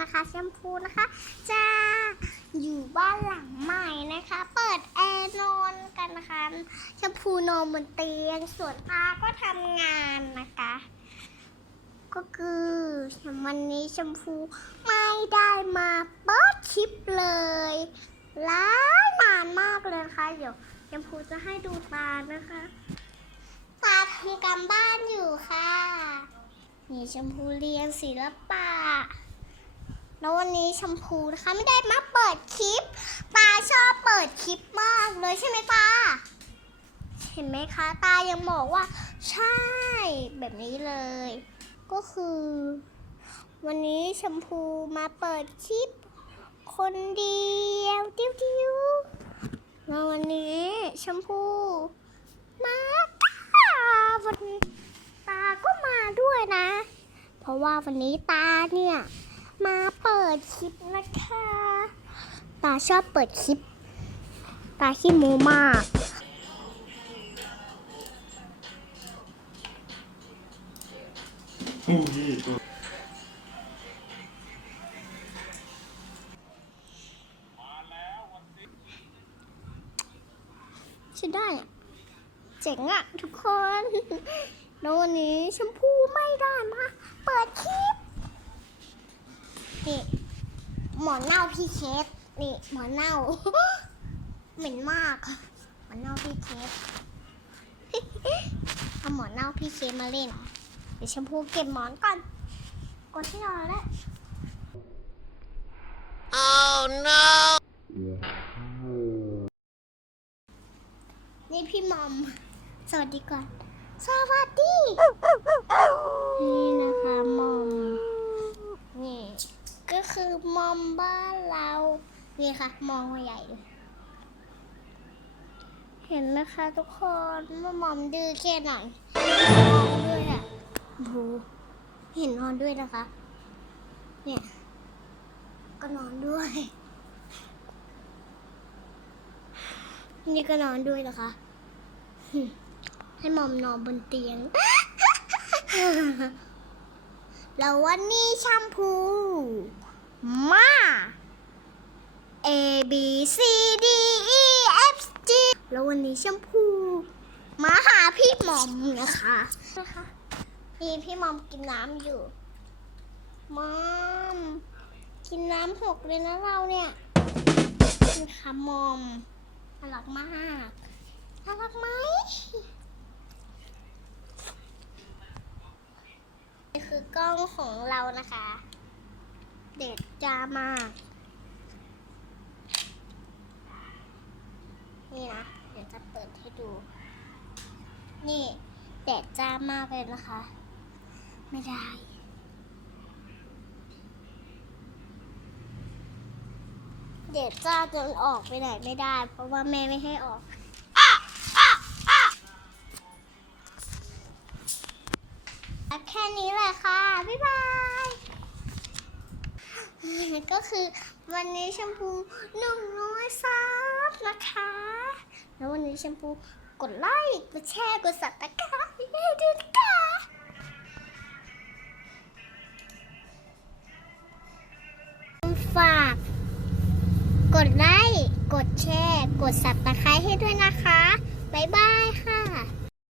นะคะแชมพูนะคะ จะอยู่บ้านหลังใหม่นะคะ เปิดแอร์นอนกันนะคะแชมพูนอนบนเตียง ส่วนตาก็ทำงานนะคะ ก็คือวันนี้แชมพูไม่ได้มาเปิดคลิปเลยล้านานมากเลยนะคะเดี๋ยวแชมพูจะให้ดูตานะคะ ตาทำการบ้านอยู่ค่ะนี่ชมพูเรียนศิลปะ แล้ววันนี้ชมพูนะคะไม่ได้มาเปิดคลิปตาชอบเปิดคลิปมากเลยใช่ไหมตาเห็นไหมคะตายังบอกว่า ใช่แบบนี้เลย ก็คือ วันนี้ชมพูมาเปิดคลิป คนเดียวดิ้วดิ้วๆแล้ววันนี้ชมพูมาตาวันตาก็มาด้วยนะ เพราะว่าวันนี้ตาเนี่ย มาเปิดคลิปนะคะ ตาชอบเปิดคลิป ตาขี้โมมาก ใช่ได้อะเจ๋งอะทุกคนแล้ววันนี้ชมพู่ไม่ได้มา เปิดคลิป นี่หมอนเน่าพี่เคสนี่หมอนเน่า เหม็นมากหมอนเน่าพี่เคสเอาหมอนเน่าพี่เคสมาเล่นเดี๋ยวชมพู่เก็บหมอนก่อนกดที่นอนแล้วนี่พี่มอม สวัสดีก่อน สวัสดี นี่นะคะมอม นี่ ก็คือมอมบ้านเรา นี่ค่ะ มองมาใหญ่เลยเห็นไหมคะทุกคนว่ามอมดื้อแค่ไหนนอนด้วยอะดูเห็นนอนด้วยนะคะ เนี่ย ก็นอนด้วย นี่ก็นอนด้วยนะคะ ให้มอมนอนบนเตียง แล้ววันนี้แชมพู มา B C D E F G แล้ววันนี้ชมพู มาหาพี่หมอมนะคะนะคะนี่พี่หมอมกินน้ำอยู่มอม กินน้ำหกเลยนะเราเนี่ยนี่ค่ะมอมน่ารักมากน่ารักไหมนี่คือกล้องของเรานะคะ เด็ดจ้ามาก นี่นะ เดี๋ยวจะเปิดให้ดู นี่แดดจ้ามากเลยนะคะ ไม่ได้ เด็ดจ้าจนออกไปไหนไม่ได้ เพราะว่าแม่ไม่ให้ออกแค่นี้แหละค่ะ บ๊ายบาย ก็คือวันนี้แชมพูหนึ่งร้อยซับนะคะ แล้ววันนี้แชมพู กดไลค์กดแชร์กดสับตะกร้าให้ด้วยนะคะฝาก กดไลค์กดแชร์ กดสับตะไคร้ให้ด้วยนะคะ บ๊ายบายค่ะ